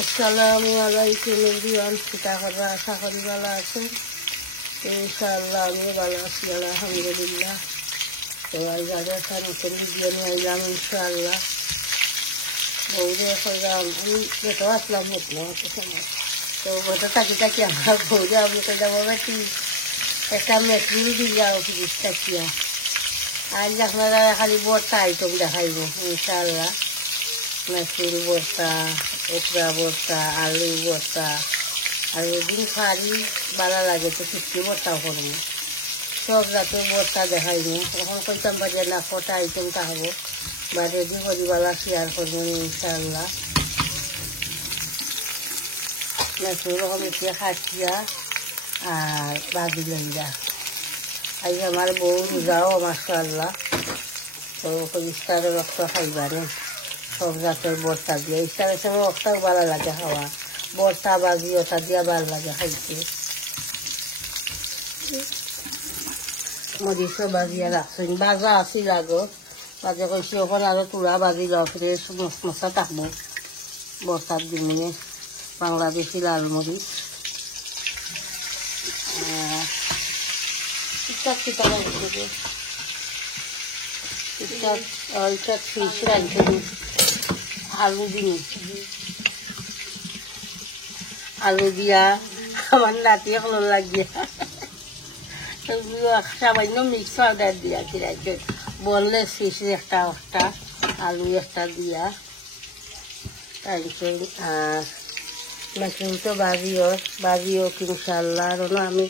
আসসালামু আলাইকুম এভরিওয়ান, কিতা করবা? আশা করি ভালো আছেন। ইনশাআল্লাহ আমিও ভালো আছি, আলহামদুলিল্লাহ। তো আজ একটা নতুন ভিডিও নিয়ে এলাম ইনশাআল্লাহ। বউরে কইলাম আমি বেটো আসলাম সময়, তো বেটো থাকি আমার বউরে আমি কইলাম বেটি একটা মেট্রুল দিয়া অফিস থাকিয়া আজ আপনারা খালি বর্তা আইটেম দেখাইব ইনশাআল্লাহ। মেট্রুল বর্তা, ওকরা বর্তা, আলু বর্তা, আর ওদিন খারি ভালো লাগে তো শুটকি বর্তাও করবো। সব রাতের বর্তা দেখাইনি, তখন কইতাম বাজে না কটা আইটেম খাবো বা রেডি করিবালা শেয়ার করবো ইনশাআল্লাহ। মেট্রুল রকম এতিয়া খাটিয়া আর বাজি লইয়া আজ আমার বউ রোজাও মাশাআল্লাহ। তো ইফতারের রক্ত খাইবানে সব জাতের বর্তা দিয়ে ইফতারের সময় রক্তও ভালো লাগে খাওয়া, বর্তা বাজি ওটা দিয়া ভালো লাগে খাইতে। মরিচও বাজিয়া রাখছেন, বাজা আছিল আগো, বাজে কইছি ওখানে আরো তুলা বাজি লওয়া ফ্রেশ মশমশা থাকবো বর্তার দিনে। বাংলাদেশি লাল মরিচ ফিশ রাখছি, আলু দিন আলু দিয়া আমার নাতি এখন লাগিয়া সামান্য মিক্স পাউডার দিয়া কিরাইছে বললে ফিশ একটা আলু একটা দিয়া তারপরে আর মেশিন তো বাজিও ইনশাআল্লাহ। আর আমি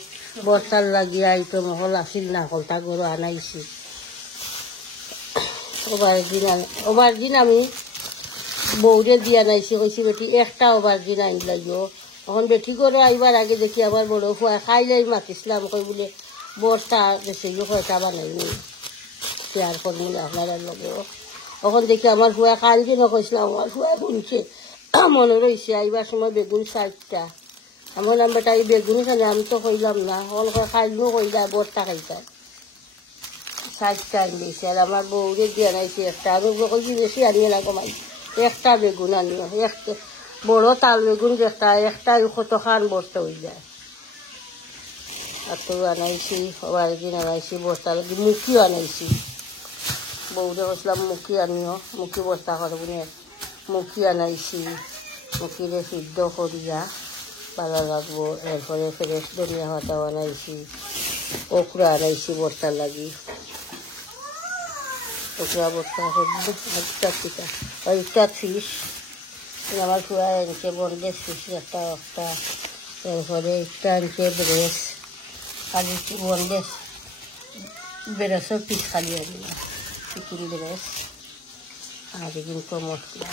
বর্তার লাগিয়ে আইটেম হল আসিল না কলটা গরু আনাইছি। ওভারজিন আমি বৌরে দিয়া নাইছি, কইছি বেটি একটা ওভারজিন আইন লাগিও। তখন বেটি করে আইবার আগে দেখি আবার বড় খুয়া খাইলেই মাতিছিলাম, কই বলে বর্তা বেশি কয়টা বানাইনি শেয়ার করবো আপনারা লগেও। তখন দেখি আমার খুয়া খাইল কিনা কইছিলাম, আমার খুয়া শুনছে মনে রয়েছে আইবার সময় বেগুন 60টা। আমার নাম বেটা এই বেগুন খানে আমি তো কইলাম না, অল খাইলও কইলা বর্তা খাইতাম 60টা আনিয়েছে। আর আমার বউরে দিয়ে আনাইছে একটা, আমি কইছি বেশি আনিয়ে না কমাই, একটা বেগুন আনিও, একটা বড় তাল বেগুন একটা কত খান বর্তা হয়ে যায়। আর তো আনাইছি সবার দিন আনাইছি বর্তা লাগি, মুখিও আনাইছি। বউরে কইছিলাম মুখি আনিও, মুখি বর্তা করবো না, মুখি আনাইছি। মুখিরে সিদ্ধ করিয়া ভালো লাগবো। এরপরে ফ্রেশ ধনিয়া পাতা আনাইছি, ওকরা আনাইছি বর্তার লাগি, ওকরা বর্তা একটা ফিশ আমার খুয়া আনছে বনলেস ফিশ একটা। এরপরে একটা আনছে ব্রেস, খালি বনলেস ব্রেসও পিস খালি আনিলাম, চিকেন ব্রেস আর কিন্তু মশলা।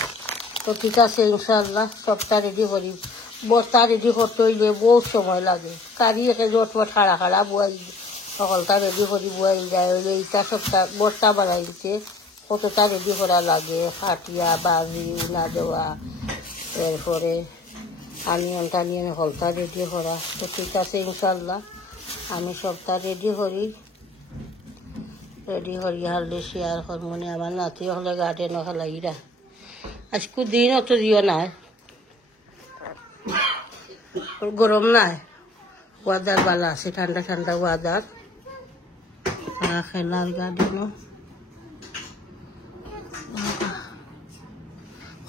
তো ঠিক আছে ইনশাআল্লাহ সবটা রেডি করি। বর্তা রেডি করতে হইলে বহুত সময় লাগে, কারি একে জটপট খাড়া বুয়াই সকলটা রেডি করি বুয়াই যায় হইলে এইটা সবটা বর্তা বানাইতে কতটা রেডি করা লাগে, খাটিয়া বাজি উনা দেওয়া, এরপরে আনিয়ন টানিয়ন হলতা রেডি করা। তো ঠিক আছে ইনশাআল্লাহ আমি সবটা রেডি করি হারলে শেয়ার করমনে। আমার নাতি হলে গার্ডেনও খেলাইরা আজকে দিন অত দিও নাই, গরম নাই, ওয়াদার ভালো আছে, ঠান্ডা ওয়াদার খেলার গার্ডেনও।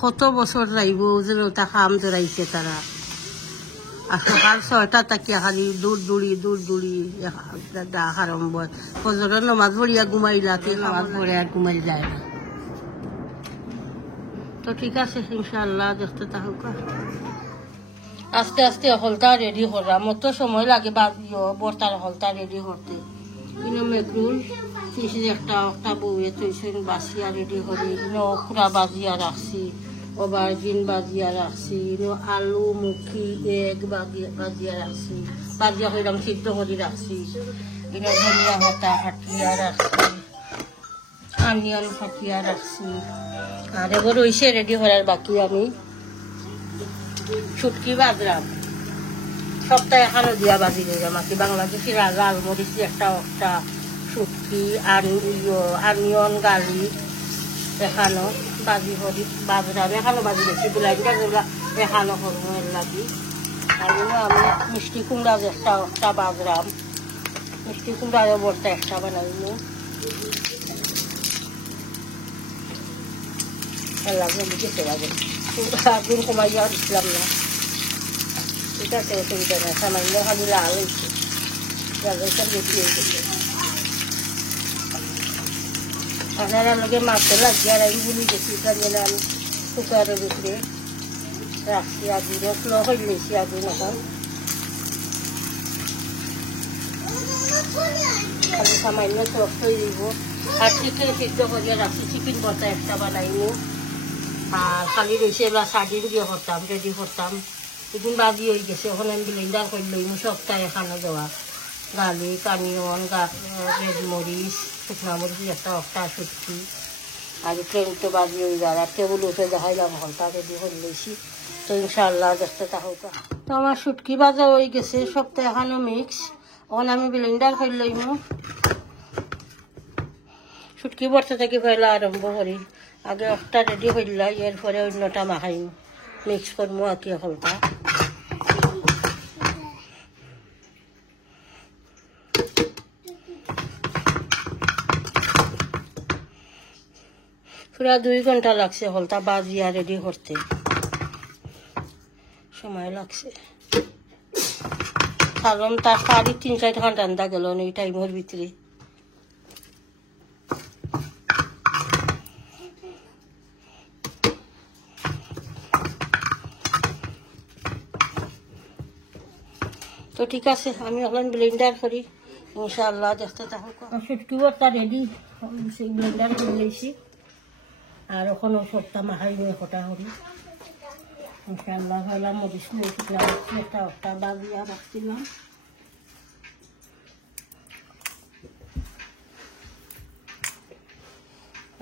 কত বছর যাইব যে ওটা খাম ধরাইছে তারা। আর সকাল 6টা তাকিয়া খালি দূর দূরি আরম্ভ। ফজরের নমাজ পড়িয়া ঘুমাইলা, নামাজ পড়ে আর ঘুমাই যায় না। তো ঠিক আছে ইনশাআল্লাহ দেখতে থাকুক। আস্তে আস্তে হলতা রেডি করা মতো সময় লাগে, বর্তার হলতা রেডি করতে। কিন্তু মেঘরুল ফিশ একটা বউয়ে তৈছেন বাসিয়া রেডি করি, ওকরা বাজিয়া রাখছি, ওভারজিন বাজিয়া রাখছি, আলু মুখি এগ বাজিয়া রাখছি, বাজিয়া কইলাম সিদ্ধ করে রাখছি, ধনিয়া পাতা ফাটিয়া রাখছি, আনিয়ন ফাটিয়া রাখছি। আর এবার রয়েছে রেডি করার বাকি। আমি শুটকি বাজরাম সপ্তাহে এখানো দিয়া বাজি দিলাম আর কি। বাংলাদেশি লাল মরিচ একটা শুটকি আনিয়ন গার্লিক এখানো বাজি করি বাজরাম এখানো বাজি গেছি ব্লাইন্ডার যেগুলো এখানো করবো এর লাগি আর আমি মিষ্টি কুমড়া একটা বাজরাম মিষ্টি কুমড়া বড়টা একটা বানাইনি এর লাগবে লিখেছে লাগে আগুন কমাইয়া দিচ্ছিলাম না ঠিক আছে অসুবিধা নেই সামান্য খালি লাল হয়েছে জায়গাটা বেশি হয়ে গেছে আপনারা লোকে মাছটা লাগিয়ে আর আমি ভুলে গেছি তাহলে আমি কুকারের উপরে রাখছি আগুন স্লো হয়ে লেছি আগুন এখন খালি সামান্য টক হয়ে দিব আর চিকেন সিদ্ধ করিয়া রাখছি চিকেন ভর্তা একটা বানাইনি আর খালি রয়েছে এবার শাড়ি দিয়ে করতাম রেডি করতাম এদিন বাজি হয়ে গেছে ওখানে আমি ব্লেন্ডার করে লইম সবটাই এখানে দেওয়া গার্লিক অনিয়ন রেড মরিচ শুকনা মরিচ একটা শুটকি আর ট্রেন তো বাজি হয়ে যায় আর টেবিল উঠে দেখাইলাম ঘন্টা রেডি করে লইছি তো ইনশাআল্লাহ দেখতে থাকুকা তো আমার শুটকি বাজা হয়ে গেছে সবটা এখানে মিক্স ওখানে আমি ব্লেন্ডার করে লইম শুটকি ভর্তা থেকে পয়লা আরম্ভ করি আগে একটা রেডি করলাম এরপরে অন্যটা মাখাইম মিক্স করবো আর কি হলটা পুরা 2 ঘন্টা লাগছে হলটা বাজিয়া রেডি করতে সময় লাগছে কারণ তার 3.5 ঘন্টা রান্না গেল এই টাইমের ভিতরে তো ঠিক আছে আমি এখন ব্লেন্ডার করি ইনশাআল্লাহ দেখতে থাকুক শুটকি ভর্তা রেডি সেই ব্লেন্ডার করে লইছি আর ওখানে সবটা মাখাই নিয়ে কটা করি ইনশাআল্লাহ ভাইলাম মরিচ নিয়ে একটা বাজিয়া রাখছিলাম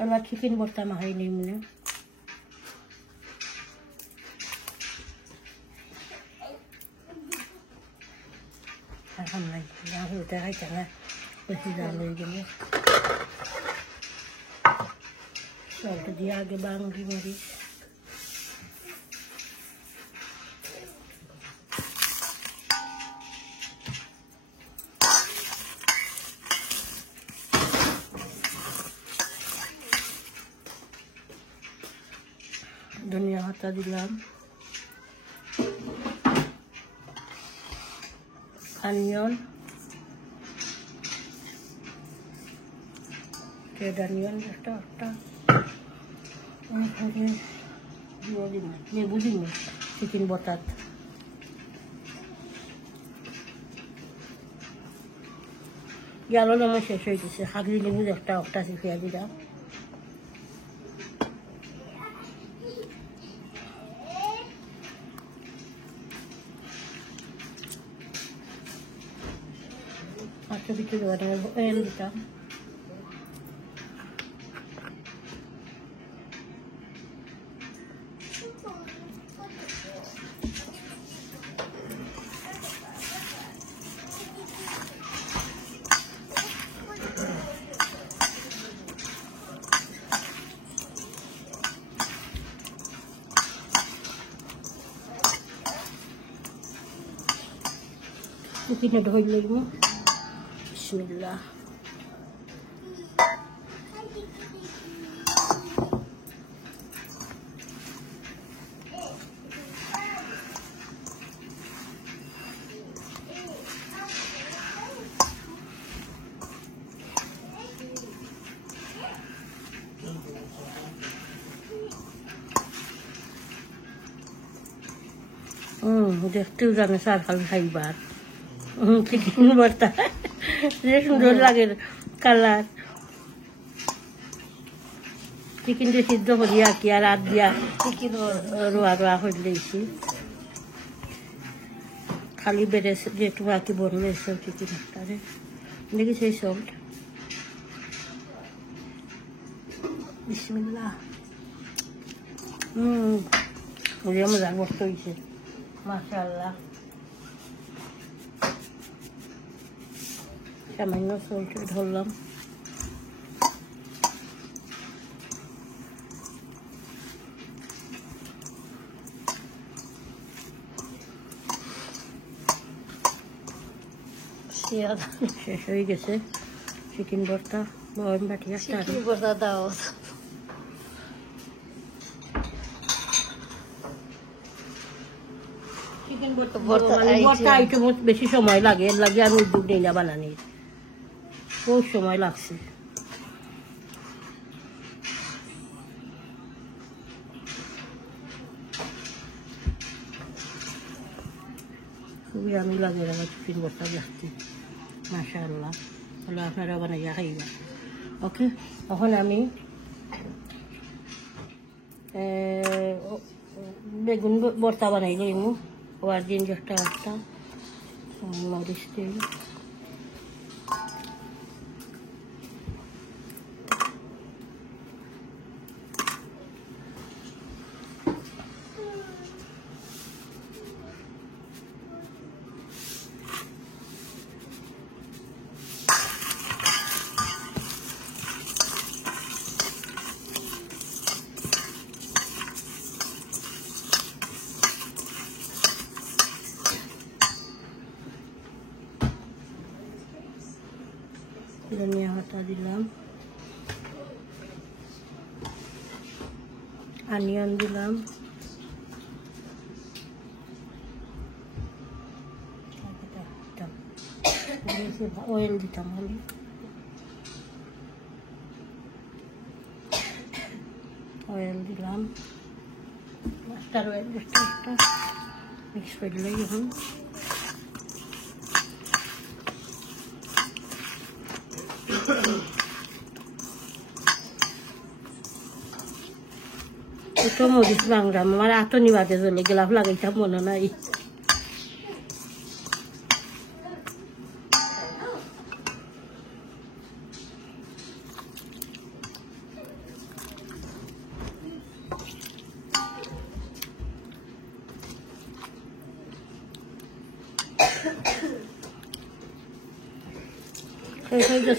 এবার চিকেন ভর্তা মাখাই নিই মনে এখন নাই হইতে খাইতে না বেশি জাল হয়ে গেলে সল্ট দিয়ে আগে বাঙ্গি মরিচ ধনিয়া পাতা দিলাম অনিয়ন রেড অনিয়ন একটা লেবু দিন চিকেন বটাত গেল আমার শেষ হয়ে গেছে হাগলি লেবু একটা শিখিয়ে দিলাম আচ্ছা কিছু অয়েল দিতাম চিকেন ধরে লইব বিসমিল্লাহ দেখতেও জানে সার খালি খাইবার চিকেন ভর্তা যে সুন্দর লাগে কালার চিকেন দিয়ে সিদ্ধ করিয়া কি আর রাত দিয়া চিকেন রোয়া করে দিয়েছি খালি বেড়ে যেটু আঁকি বনলো এসব চিকেন ভর্তারে দেখি সেই সল্ট বিসমিল্লাহ মজার বস্তু হয়েছে মাশাআল্লাহ সামান্য সল্ট ধরলাম শেষ হয়ে গেছে চিকেন ভর্তা বয়ম বাটি একটা চিকেন ভর্তা দাও চিকেন ভর্তা আইটেম বেশি সময় লাগে এর লাগে আমি উদ্যোগ নিই না বানানির বহুত সময় লাগছে খুবই আমি লাগে আমার চিকেন ভর্তা দেখতে মাশাআল্লাহ তাহলে আপনারা বানাইয়া খাইবা ওকে এখন আমি বেগুন ভর্তা বানাই লইম ওয়ার দিন একটা একটা মরিচ দিই ধনিয়া পাতা দিলাম অনিয়ন দিলাম অয়েল দিতাম আমি অয়েল দিলাম মাস্টার অয়েল একটা মিক্স করে দিলাই এখন তো মরিচ বাংলাম আমার আতনি বাদে চলে গেলাম লাগাইতাম মনে নাই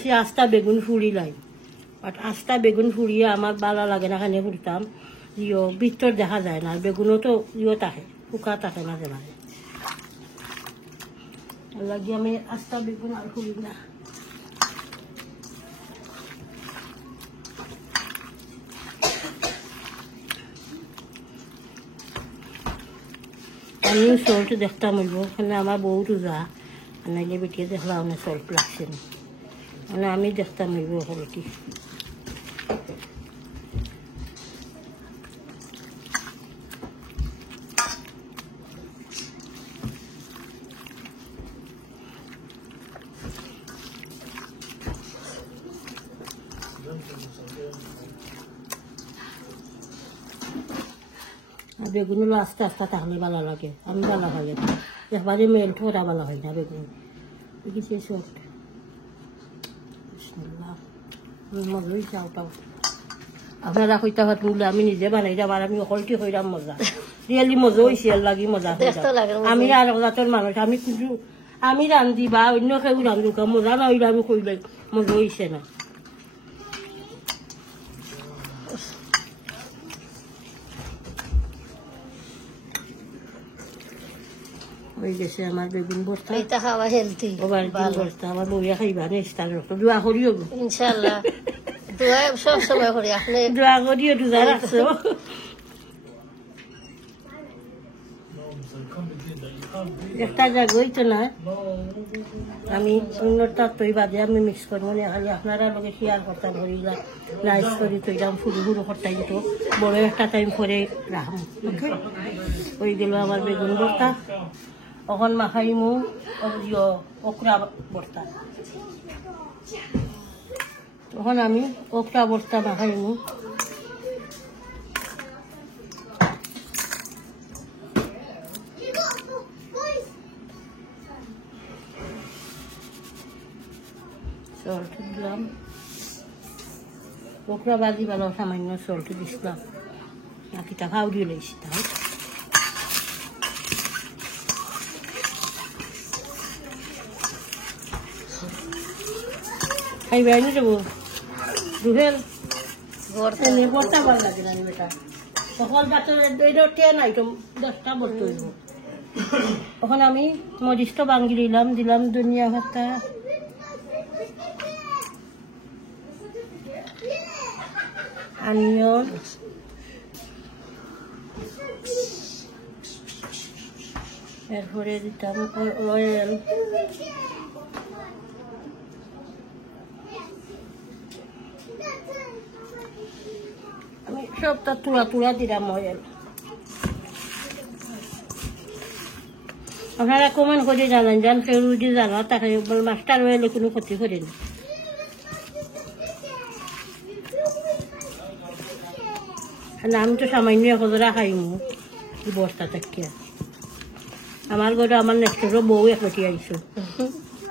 সেই আস্তা বেগুন ফুড়ি লাই বাট আস্তা বেগুন ফুড়িয়ে আমার ভালো লাগে না খানে ফুড়তাম ইয়ে ভিতর দেখা যায় না বেগুনও তো ইয়ে থাকে শুকা থাকে মাঝে মাঝে লাগে আমি আস্তা বেগুন আর ফুড়ি না আমিও সল্ট দেখতাম হইব ওখানে আমার বহুত উজা নাইলে বেটিয়ে দেখলাম না সল্ট লাগছে না মানে আমি দেখতাম হইব ওখানে কি বেগুনগুলো আস্তে আস্তে তাহলে ভালো লাগে আমি ভালো হয় একবারে মেল্ট করা ভালো হয় না বেগুন দেখেছি সব মজাই চাওটাও আপনারা কইতা ভাত বলে আমি নিজে বানাই যাম আর আমি অকলটি হইলাম মজা রিয়েলি মজা হয়েছে এর লাগি মজা আমি আর জাতর মানুষ আমি কিন্তু আমি রান্ধি বা অন্য কেউ রান্ধুকা মজা না হইলে আমি কইলে মজা হয়েছে না হয়ে গেছে আমার বেগুন ভর্তা এটা খাওয়া হেলদি ভর্তা আমার বউয়া খাইবা নেক্সটার দোয়া করিও ইনশাআল্লাহ দোয়া সব সময় করি আপনি দোয়া করিও রোজা রাখছো একটা জায়গায় তো না আমি অন্যটা তৈ বাদে আমি মিক্স করবো না খালি আপনারা লগে শেয়ার করতাম হইলা রাইস করি তৈলাম ফুরু ফুরু করতে যেত বড় একটা টাইম করে রাখুন ওকে ওই গেল আমার বেগুন ভর্তা এখন মাখাইমু ওকরা ভর্তা তখন আমি ওকরা ভর্তা মাখাইমু সল্ট দিলাম ওকরা বাজি ভালো সামান্য সল্ট দিছিলাম বাকিটা খাও দিয়ে লইছি তাই খাইবে আনি দেবো রুহেল ভর্তা ভালো লাগে না বেটা সকল জাতের এটা 10 আইটেম 10টা ভর্তা হইব এখন আমি মরিচটা ভাঙি দিলাম, দিলাম ধনিয়া পাতা, অনিয়ন, এরপরে দিতাম অয়েল, আমি সবটা তুলা তুলা দিলাম অয়েল। আপনারা কমেন্ট করে জানান, জান কেউ যদি জানা তাকে মাস্টার অয়েলে কোনো ক্ষতি করেনি। আমি তো সামান্য একজরা খাইমু বস্তা থাকিয়া। আমার ঘরে আমার নেক্সটরও বউ একটি আইসো,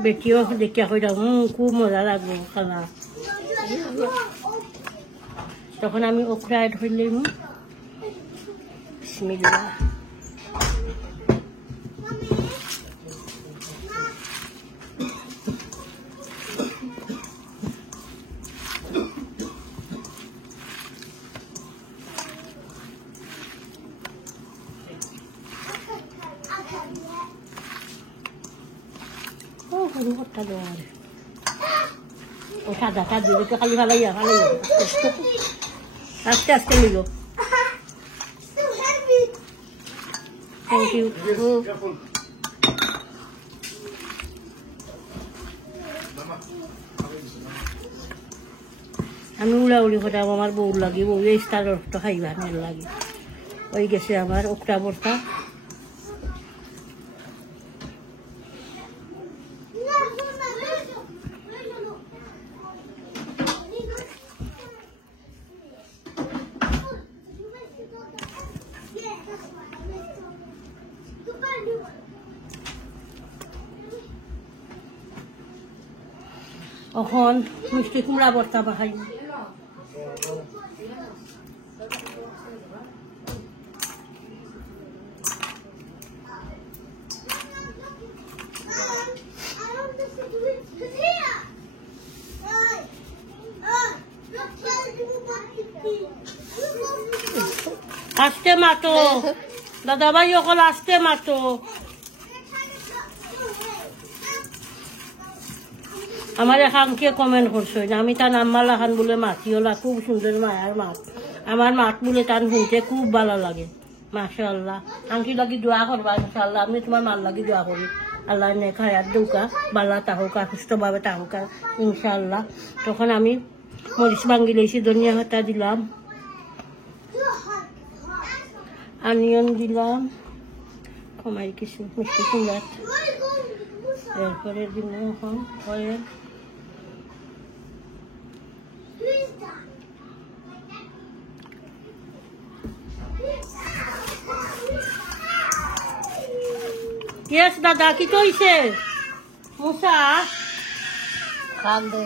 বেটিও দেখিয়া কই যাও খুব মজা লাগবো খানা। তখন আমি ওকরা এড হইলাম। বিসমিল্লাহ। গরু কটা দেওয়া ও সাদাটা দিলে তো খালি ফালাইয়া ফালাইয়া আস্তে আস্তে নিল। Thank you. আমি উড়াউড়ি করে আমার বউর লাগে, বউ এই স্টার রক্ত খাইবা মেল লাগে। ওই গেছে আমার ওকটা বর্তা। এখন মিষ্টি কুমড়া ভর্তা বাখাই। আস্তে মাতো দাদা ভাই, অকল আস্তে মাতো। আমার এখানকে কমেন্ট করছো আমি তার নাম্মাল খান বলে মাতিওলা, খুব সুন্দর মায়ার মাত। আমার মাত বলে তার শুনতে খুব ভালো লাগে। মাশাআল্লাহ। আংটি লাগি দোয়া করবা ইনশাআল্লাহ। আমি তোমার মাল লাগি দোয়া করি, আল্লাহ নেক হায়াত দৌকা, বালা তাহুকা, সুস্থভাবে তাহুকা ইনশাআল্লাহ। তখন আমি মরিচ ভাঙ্গি লইছি, ধনিয়া পাতা দিলাম, অনিয়ন দিলাম, কমাই কিছু মিষ্টি কুমড়া, এরপরে দিব এখন অয়েল, ইয়েস দাদা কি কইছে মুসা খান দে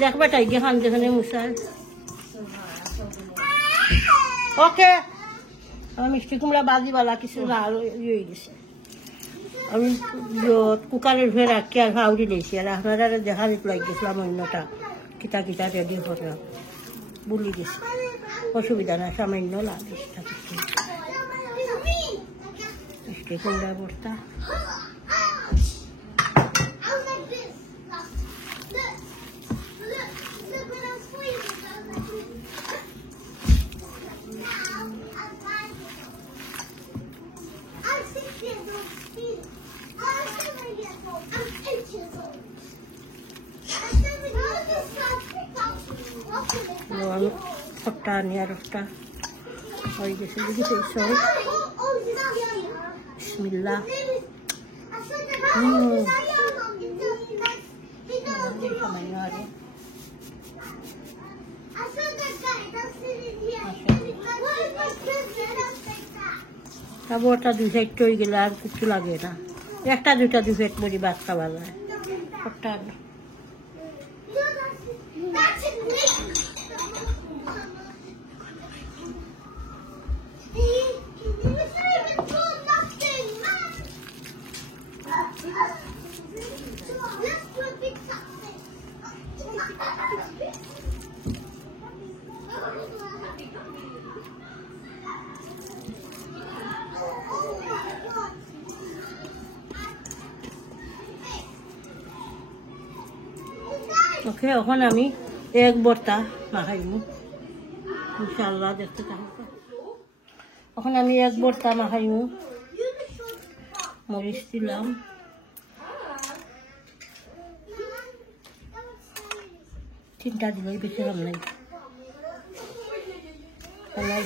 দেখ বেটাই গিয়ে খান যেখানে মুসা। ওকে আমার মিষ্টি কুমড়া বাজিবালা কিছু লাল হয়ে গেছে। আমি কুকারের ভেড় রাখি আর হাউড়ি দিয়েছি, আর আপনারা দেখা লাগ গেছিলাম অন্যটা কিতা কিতা রেডি করলাম, বুলি গেছি। অসুবিধা না, সামান্য লাগে মিষ্টি কুমড়া ভর্তা। খট্টা নিয়ে রসটা হয়ে গেছে, বুঝেছি সব। বিসমিল্লাহ। সামান্য আরো তারপরটা দুই সাইড হয়ে গেলে আর কিছু লাগে না, একটা দুইটা দুই সাইড মরি ভাত খাওয়া যায়। খট্টা ওকে এখন আমি এক বর্তা মাখাইমু ইনশাআল্লাহ দেখতে থাকবো এখন আমি এক বর্তা মাখাইমু মরিচ দিলাম তিনটা দিলেই বেশি ভালো লাগে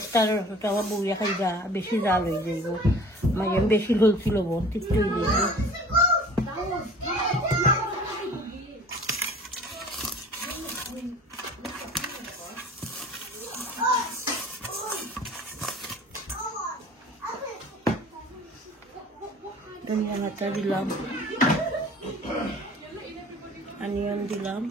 স্টারটা বউয়া খাইবা বেশি জাল হয়ে যাইব মাইম বেশি হলছিল বোন তিক্ত হয়ে যাইব ধনিয়া পাতা দিলাম অনিয়ন দিলাম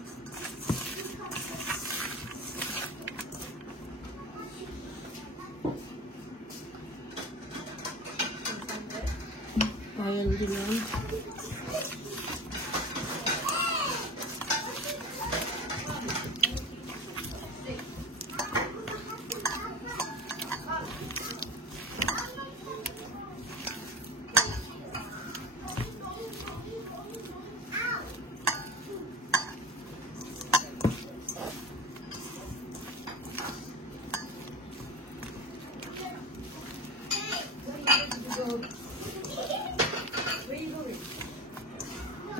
অয়েল দিলাম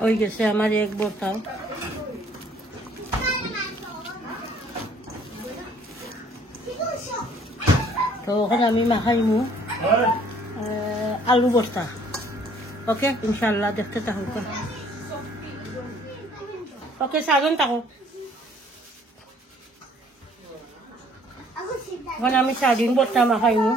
ওই গেছে আমার এক বর্তাও তো ওখানে আমি মাখাইমু আলু বস্তা ওকে ইনশাল্লাহ দেখতে থাকুক ওকে সাবেন থাকো ওখানে আমি সাদিন বস্তা মাখাইমু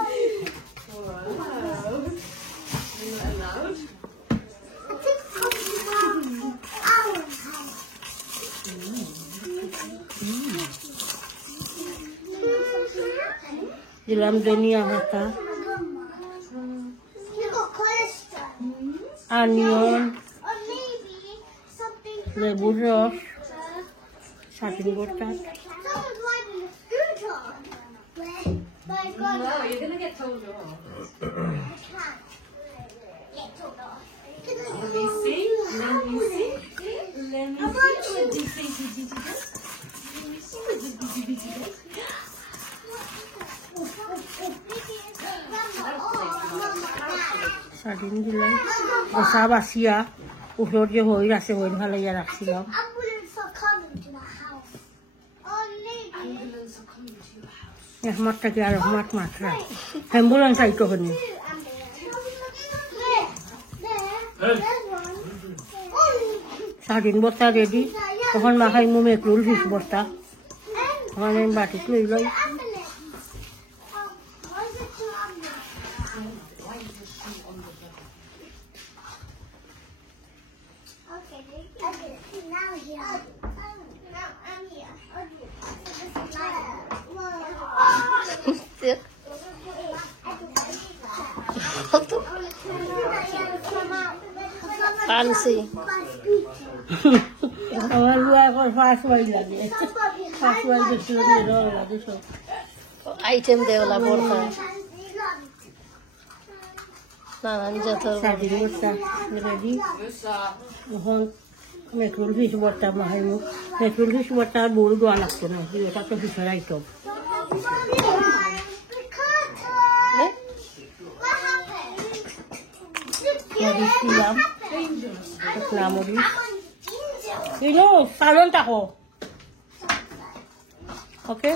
দিলাম ধনিয়া পাতা অনিয়ন লেবুর রস সাদিন বর্তা সাদিন দিলাম বসা বাসিয়া ওষুধ যে হয়ে আছে হয়ে ভালাইয়া রাখছিলাম রহমতটাকে আর রহমত মাত্রা অ্যাম্বুলেন্স আইতো হনি সাদিন বস্তা রেডি তখন মাখাইমু মেকরুল ফিশ বস্তা তখন আমি বাটিত লই লই Fancy. আমার লুয়া এখন ফার্স্ট ওয়াইল লাগে ফার্স্ট ওয়াইল দেখছিল লাগে সব Item দেওয়ালা বড় নানান জাতের সাদিন বস্তা রেডি এখন মেকরুল ফিশ বস্তা মাখাইমু মেকরুল ফিশ বস্তা বড় দোয়া লাগতো না এটা তো ফিশের আইটম মরিচ দিলাম শুকনা মরিচ ইনো সালন থাকো ওকে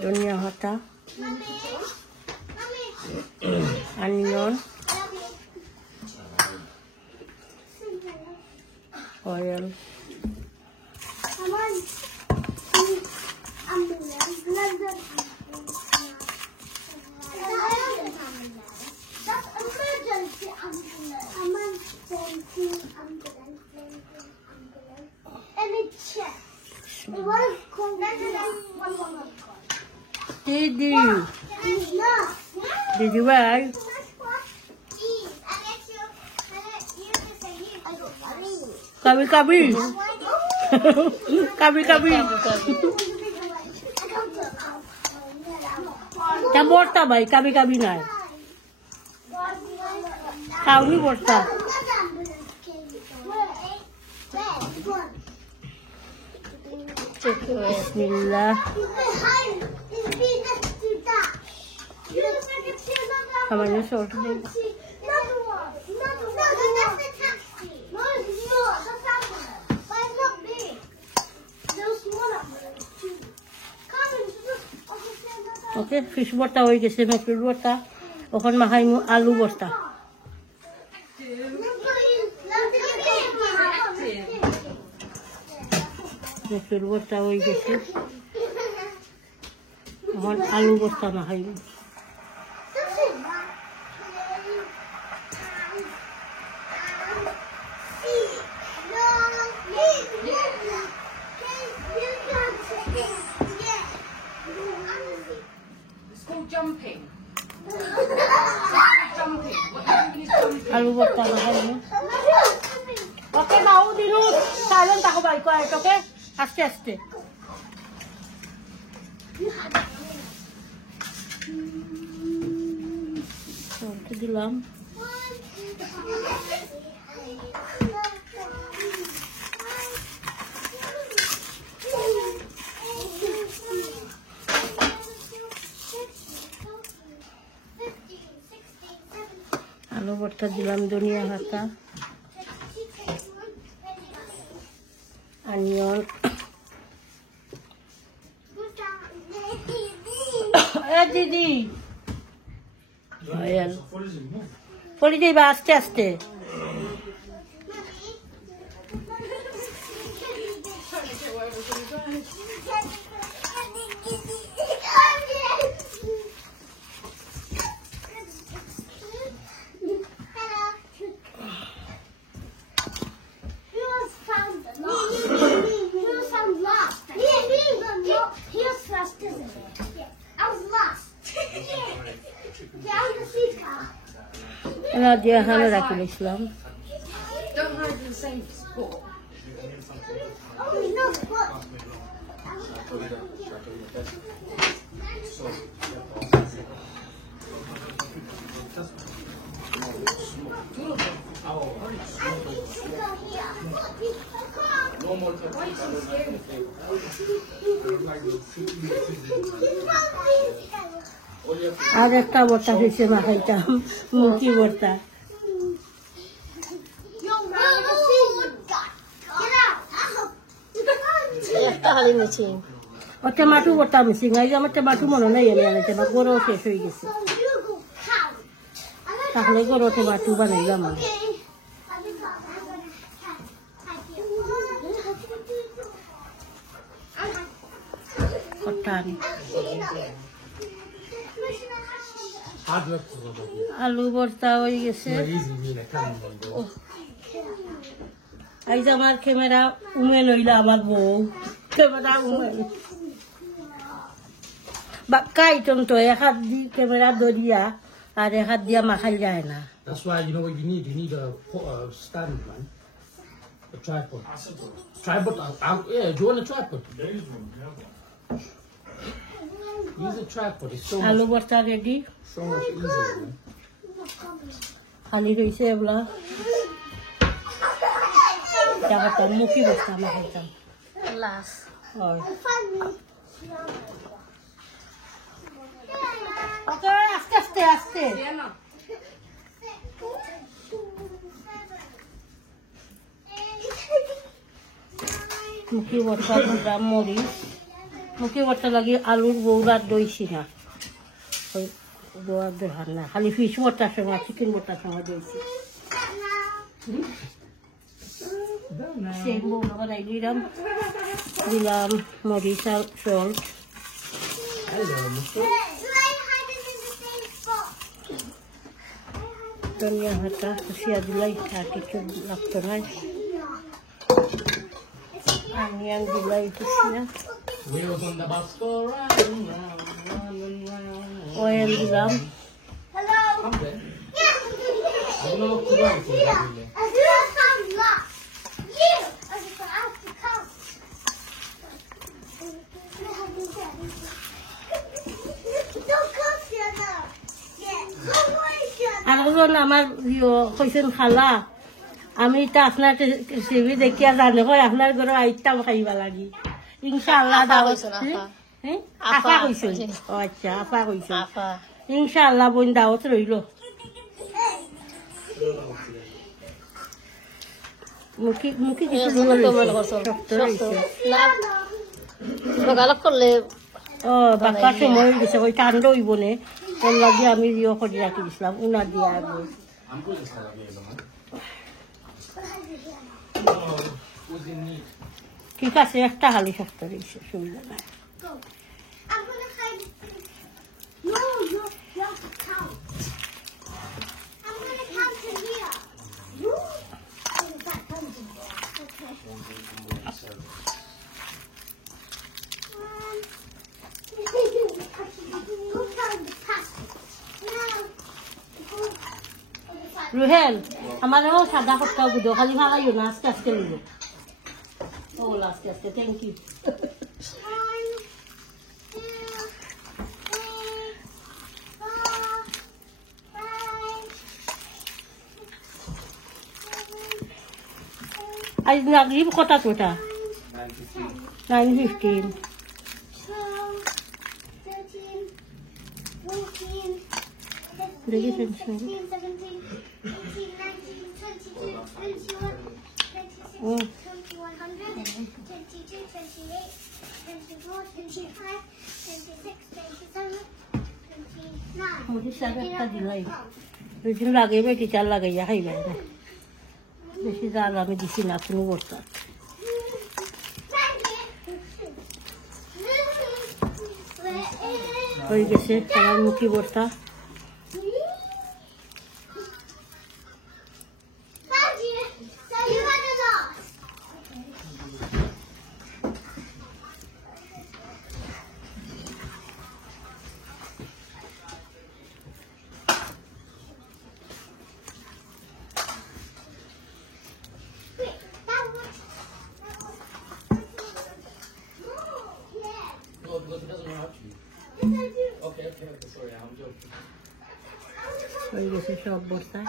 ধনিয়া পাতা onion oil Did you buy? Kabi. কাবি কাবি তা বর্তা ভাই কাবি কাবি নাই খাওনি বর্তা বিসমিল্লাহ সামান্য শর্ট দিই ওকে ফিশ ভর্তা হয়ে গেছে মেট্রোল ভর্তা ওখানে মাখাইমু আলু ভর্তা মেট্রোল ভর্তা হয়ে গেছে এখন আলু ভর্তা মাখাইমু আলু ভর্তা মাখাইমু ওকে বাবু দিনু সাইলেন্ট থাকো ভাই কয়েক ওকে আস্তে আস্তে দিলাম আলু ভর্তা দিলাম ধনিয়া পাতা অনিয়ন দিদি পলি দিবা আস্তে আস্তে এলা দিয়ে হালে রাখি দিয়েছিলাম আর একটা ভর্তা হয়েছে মাখাইতাম মুখি ভর্তা টমাটো ভর্তা মিশিং এই যে আমার টমাটো মনে নাই এনে টমাটো গরু শেষ হয়ে গেছে তাহলে গরু টমাটো বানাইলাম আলু ভর্তা হয়ে গেছে এই যে আমার ক্যামেরা উমেন হইলা আমার বউ ক্যামেরা উমেন কাইটন তো এক হাত দি ক্যামেরা দরিয়া আর এক হাত দিয়া মাখাই যায় না That's why you know what you need. You need a stand, man. A tripod. Tripod. Yeah, do you want a tripod? Use a tripod. It's so আলু much, ভর্তা ready so much easier, man. খালি রয়েছে এগুলা তারপর মুখি ভর্তা মাখাইতাম Last. ওকে আস্তে আস্তে আস্তে মুখি ভর্তা দিলাম মরিচ মুখি ভর্তা লাগি আলুর বৌরার দইছি না ওই দোয়ার দোহার না খালি ফিশ ভর্তার সঙ্গে চিকেন ভর্তার সঙ্গে দইছি সেই বৌরা বানাই দিলাম দিলাম মরিচ আর সল্ট ধনিয়া পাতা কুচিয়া দিলাই আর কিছু লাগতো না অনিয়ন দিলাই কুচিয়া Wheels on the bus go round, round, round and round. Oil দিলাম I'm there. I'm gonna look around for that. আর ওজন আমার কইছেন খালা আমি তো আপনার সিবি দেখিয়া জানো হয় আপনার ঘরে আইতাম খাইবা লাগি ইনশাআল্লাহ দাওয়াত আপা কইছেন ও আচ্ছা আপা কইছেন ইনশাআল্লাহ বোন দাওয়াত রইল মুখি কিছু বগালক করলে ও বাপা সময় গেছে ওই টান্ড হইব নে ওর লাগে আমি ইয়ে করে রাখি দিছিলাম উনা দিয়া আগে ঠিক আছে একটা হালি শক্ত রয়েছে সুবিধা নাই রুহেল আমারও সাদা করতে বুঝো খালি ভালাইও না আস্তে আস্তে নিব ও আস্তে আস্তে থ্যাংক ইউ আজ নাগরিব কটা তোটা 9:15 দেখি টেনশন লাগে বেটি চাল লাগাইয়া খাইবে বেশি জাল আমি দিছি না কোনো বর্তা হয়ে গেছে আমার মুখি বর্তা হয়ে গেছে সব বর্তা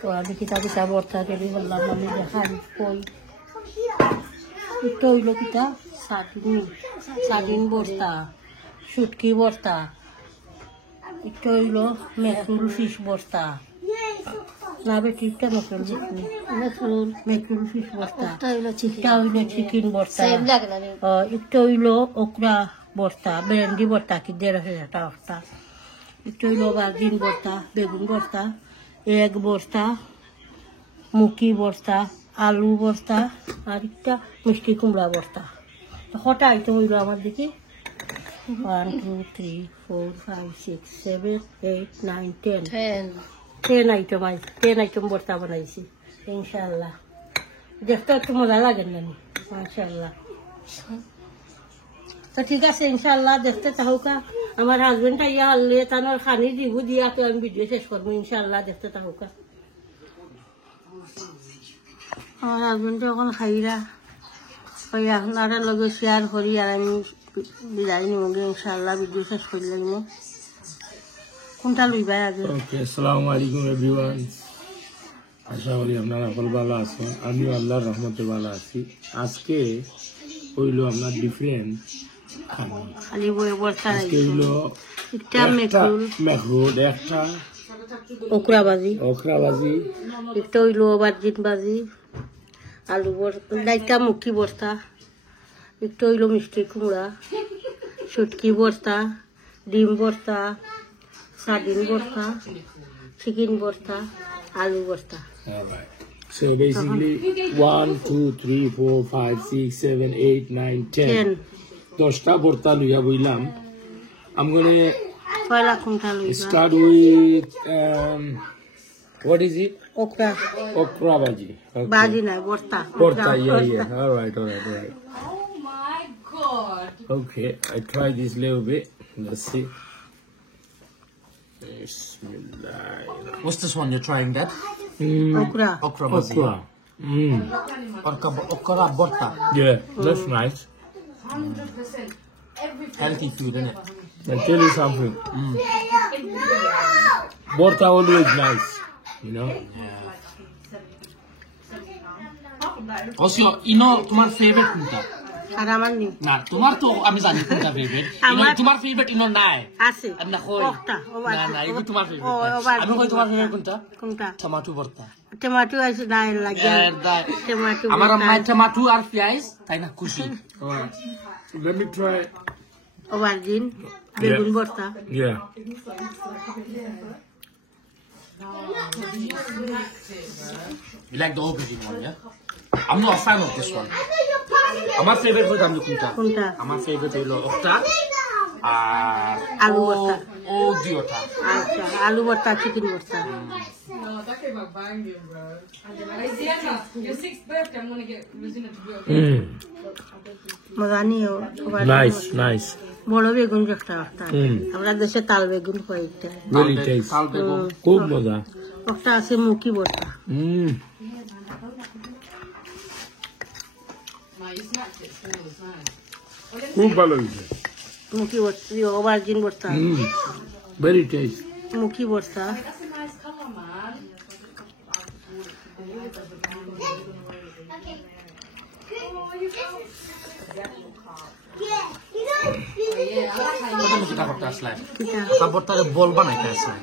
তো আমি কিতা কিতা বর্তা কেলি বললাম আমি দেখাই কই এটা হইল কিতা সাদিন বর্তা শুটকি বর্তা এটা হইল মেকুল ফিশ বর্তা না বেটিটা মেকুল ফিশ বর্তা এটা হইল চিকেন বর্তা এটা হইল ওকরা বর্তা ব্রেন্ডি বর্তা কি 1,500 টাকা এটা হইল বাজিন বর্তা বেগুন বর্তা এগ বর্তা মুখি বর্তা আলু বর্তা আর একটা মিষ্টি কুমড়া বর্তা কটা আইটেম হইল আমার দেখি 1 2 3 4 5 6 7 8 9 10 আইটেম 10 আইটেম বর্তা বানাইছি ইনশাআল্লাহ দেখতে একটু মজা লাগে না মাশাআল্লাহ তো ঠিক আছে ইনশাআল্লাহ দেখতে থাকুকা আমার হাজবেন্ড আইয়া হলে তানোর খানি দিব দিয়া তো আমি ভিডিও শেষ করবো ইনশাআল্লাহ দেখতে থাকুকা আমার হাজবেন্ড এখন খাইরা ওই আপনারা লগে শেয়ার করি আর আমি বিদায় নিমগে ইনশাআল্লাহ ভিডিও শেষ করে লাগবো কোনটা লইবা আগে ওকে আসসালামু আলাইকুম এভরিওয়ান আশা করি আপনারা সকল ভালো আছেন আমিও আল্লাহর রহমতে ভালো আছি আজকে হইল আপনার ডিফারেন্ট খালি বই বর্তা হইলো একটা মেহরুদ একটা ওকরা বাজি একটা হইলো বাজিন বাজি আলু বর্তা একটা মুখি বর্তা একটা হইলো মিষ্টি কুমড়া শুটকি বর্তা ডিম বর্তা সাদিন বর্তা চিকেন বর্তা আলু বর্তা So basically 1 2 3 4 5 6 7 8 9 10 10টা বর্তা লইয়া বইলাম I'm gonna start with what is it? Okra bhaji. Bhaji na borta. Yeah. All right. Oh my god. Okay, I try this little bit. Let's see. Bismillah. What's this one you're trying, Dad? Okra bhaji. Okra borta. Yeah, that's nice. Healthy food, isn't it? I'll tell you something. Borta always nice, you know. Also, তোমার favorite কোনটা? আর আমার নেই না, তোমার তো আমি জানি কোনটা favorite. তোমার favorite নাই। আছে না কই। ওটা না, এটা তোমার favorite। আমি কই তোমার favorite কোনটা? কোনটা টমেটো ভর্তা। টমেটো আছে ডাল লাগে টমেটো আমার আম্মা টমেটো আর পেঁয়াজ তাই না খুশি। Alright. Let me try. aubergine বেগুন ভর্তা Yeah. You like the aubergine one, yeah? I'm not a fan of this one. আমার favorite হলো জানো কোনটা? কোনটা আমার favorite হলো ওটা আর আলু ভর্তা ও দিওটা। আচ্ছা আলু ভর্তা চিকেন ভর্তা মজা নিও Nice, nice. বড় বেগুন একটা ভর্তা আমরা দেশে তাল বেগুন খাই এটা Really tasty. তাল বেগুন। খুব মজা। একটা আছে মুখি ভর্তা খুব ভালো হয়েছে। মুখি ভর্তা aubergine ভর্তা Very tasty. মুখি ভর্তা কোথা থেকে করতে আসলে? তারপরে বল বানাইতে আসলে।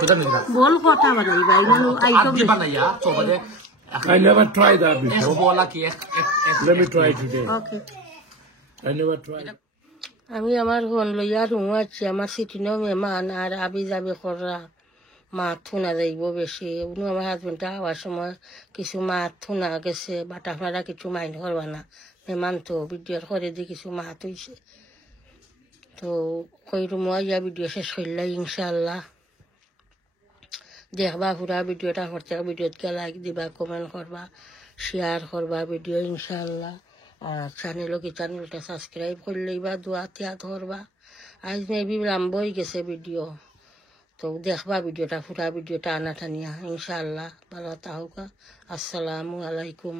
কোথা থেকে? বল কথা বানাইবা ইমানো আইটেম আদি বানাইয়া চোবাদে। I never tried that এক before. বলা কি এক Let me try today. Okay I never tried. আমি আমার ফোন লইয়া রুমু আছি আমার সিটিনো মেহমান আর আবি যাবে খররা মাছ থুনা যাইব বেশি উনি আমার হাজবেন্ডটা হওয়ার সময় কিছু মাছ থুনা গেছে বাটা ফাটা কিছু মাইন করবা না মেহমান তো ভিডিওর করে দিয়ে কিছু মাছ হইছে তো কই রুমু আইয়া ভিডিও শেষ করলে ইনশাল্লাহ দেখবা পুরা ভিডিওটা করতে ভিডিওকে লাইক দিবা কমেন্ট করবা শেয়ার করবা ভিডিও ইনশাল্লাহ আর চ্যানেলটা সাবস্ক্রাইব করলেই বা দোয়া তিয়া ধরবা আজ মেবি লম্বই গেছে ভিডিও তো দেখবা ভিডিওটা পুরা ভিডিওটা আনা টানিয়া ইনশাল্লাহ ভালো থাকুকা আসসালামু আলাইকুম